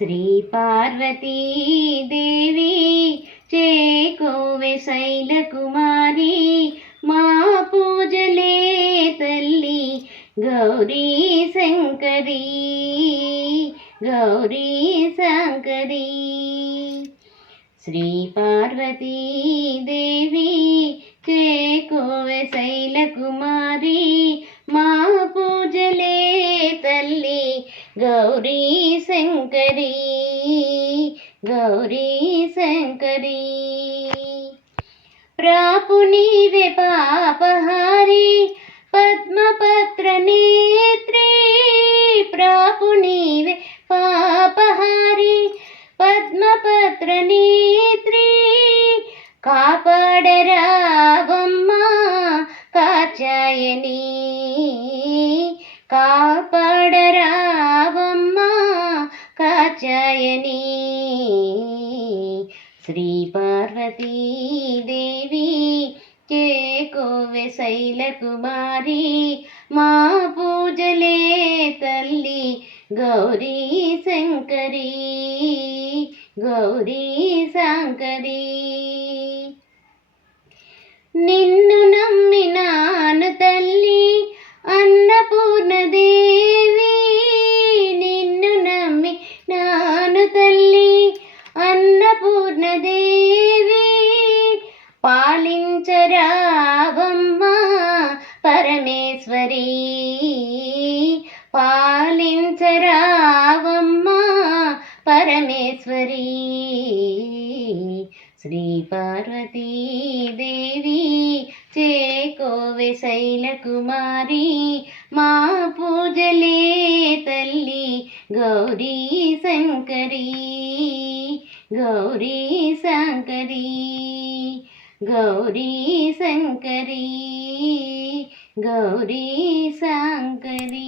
శ్రీ పార్వతీ దేవి చేకోవె శైలకుమారి మా పూజలే తల్లి గౌరీ శంకరీ గౌరీ శంకరీ శ్రీ పార్వతీ దేవి చేకోవె శైలకుమారి మా పూజలే తల్లి గౌరీ శంకరీ గౌరీ శంకరీ ప్రాపు నీవే పాపహారి పద్మపత్ర నేత్రీ ప్రాపు నీవే పాపహారి పద్మపత్ర నేత్రీ కాపాడరావమ్మా కాచాయని కాపాడరావమ్మా కాచాయని శ్రీ పార్వతీ దేవి చేకోవె శైలకుమారి మా పూజలే తల్లి గౌరీ శంకరీ గౌరీ శంకరీ నిన్ను నమ్మినాను తల్లి అన్నపూర్ణదేవి నిన్ను నమ్మినాను తల్లి అన్నపూర్ణదేవి పాలించరావమ్మా పరమేశ్వరీ పాలించరావమ్మా పరమేశ్వరీ శ్రీ పార్వతీ దేవి చేకోవె శైలకుమారి మా పూజలే తల్లి గౌరీ శంకరీ గౌరీ శంకరీ గౌరీ శంకరీ గౌరీ శంకరీ